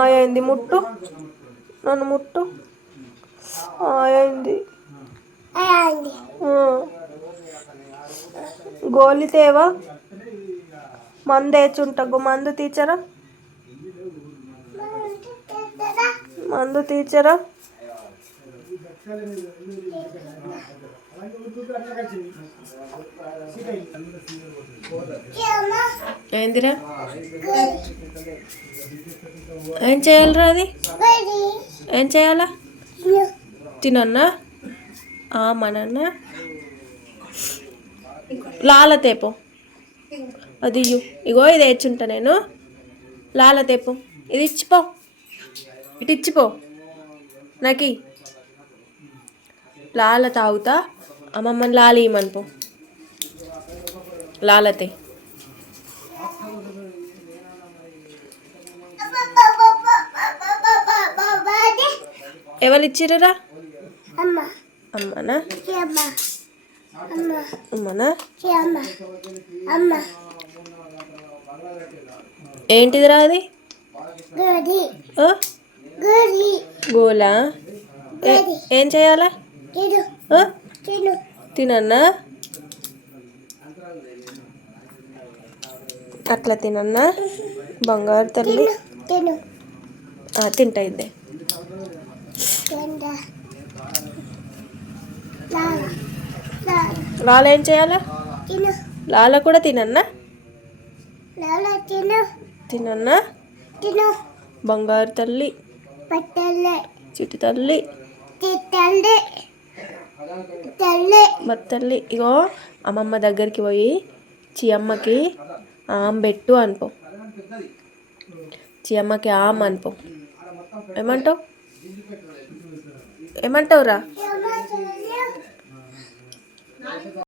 అయింది ముట్టు, నన్ను ముట్టు. అయింది. గోళీ తేవా, మందు వేచుంటకు. మందు తీచరా, మందు తీచరా. ఏందిరా, ఏం చేయాలరా అది? ఏం చేయాలా? తినన్నా మనన్నా లాల తేపో. అది ఇగో ఇది వేచుంటా నేను. లాల తేపో, ఇది ఇచ్చిపో, ఇటు ఇచ్చిపో. నాకి లాల తాగుతా. అమ్మమ్మని లాల ఇమ్మనిపో. లాలతే ఎవరు ఇచ్చిర్రురా? అమ్మనా? అమ్మనా? ఏంటిదిరా అది? గోలా. ఏం చేయాలా? తినన్నా, అట్లా తినన్నా. బంగారు తల్లి తింటా. ఇద్దే లాల ఏం చేయాలా? లాల కూడా తినన్నా, తినన్నా. బంగారు తల్లి, చిట్టి తల్లి, మత్తల్లి. ఇగో అమ్మమ్మ దగ్గరికి పోయి చియమ్మకి పెట్టు అనుకో. చియమ్మకి అనుకో. ఏమంటావు? ఏమంటావురా?